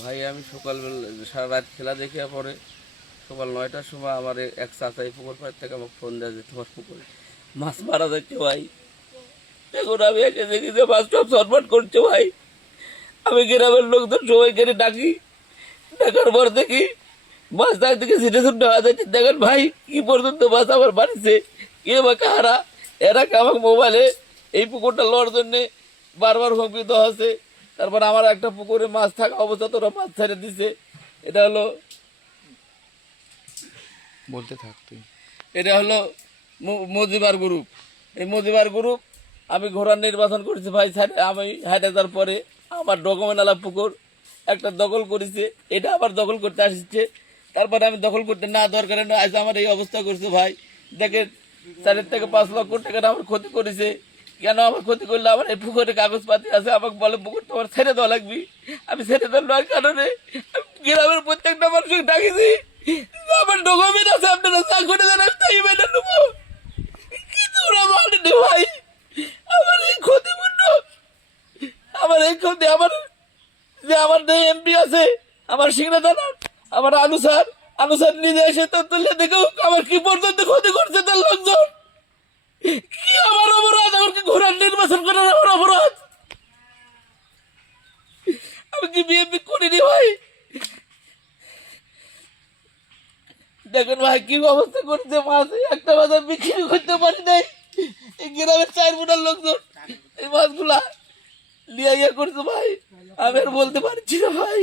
ভাই আমি সকালবেলা সারা রাত খেলা দেখিয়া পরে সকাল 9টার সময় আমার এক চাচাই পুকুর পাড় থেকে আমাকে ফোন দেয় যে তোমার পুকুরে মাছ মারা যাচ্ছে ভাই। এখন আমি একে দেখি যে মাছ সব চটপট করছে ভাই। আমি গ্রামের লোকদের সবাইকে ডাকি, দেখার পর দেখি মাছ দাগ থেকে ছিটে ছুটে হওয়া যাচ্ছে। দেখেন ভাই কি পর্যন্ত মাছ আমার বাড়িছে, কে বা কাহারা। এরা আমাকে মোবাইলে এই পুকুরটা লওয়ার জন্যে বারবার হুমকি দেওয়া হচ্ছে। তারপর আমার একটা পুকুরে মাছ থাকা অবস্থা তোরা মাছ ছেড়ে দিছে। এটা হলো বলতে থাকতে এটা হলো মজিবার গ্রুপ। এই মজিবার গ্রুপ আমি ঘোড়ার নির্বাচন করেছি ভাই। আমি হাইটে যাওয়ার পরে আমার ডকুমেন্ট আলা পুকুর একটা দখল করেছে, এটা আবার দখল করতে আসছে। তারপরে আমি দখল করতে না দরকার আজ আমার এই অবস্থা করছে ভাই। দেখেন 4 থেকে 5 লক্ষ টাকার আমার ক্ষতি করেছে। কেন আমার ক্ষতি করলে? আমার এই পুকুরে কাগজপাতি আছে, আমাকে বলে পুকুর তোমার ছেড়ে দেওয়া লাগবে। আমি ছেড়ে দেওয়ার কারণে গ্রামের প্রত্যেকটা মানুষকে ডাকিছি, আমার ডকুমেন্ট আছে, আপনারা চা করে দেন, আমি তাই মেনে নেবো। কিন্তু ওরা মানেনি ভাই। আমার এই ক্ষতিপূর্ণ, আমার এই ক্ষতি, আমার যে আমার এমপি আছে, আমার সিংড়াদানা, আমার আনু স্যার নিজে এসে তো তুলে দেখো আমার কি পর্যন্ত ক্ষতি করছে তার লোকজন। কি আমার অপরাধ? আমাকে ঘোড়ার নির্বাচন করার আমার অপরাধ? আমি কি বিএনপি করিনি ভাই? দেখুন ভাই কি অবস্থা করছে, মাছ একটা বাজার বিক্রি করতে পারি নাই। এই গ্রামের 4 ফুটার লোকজন এই মাছগুলা নিয়ে করছে ভাই। আমি আর বলতে পারছি না ভাই।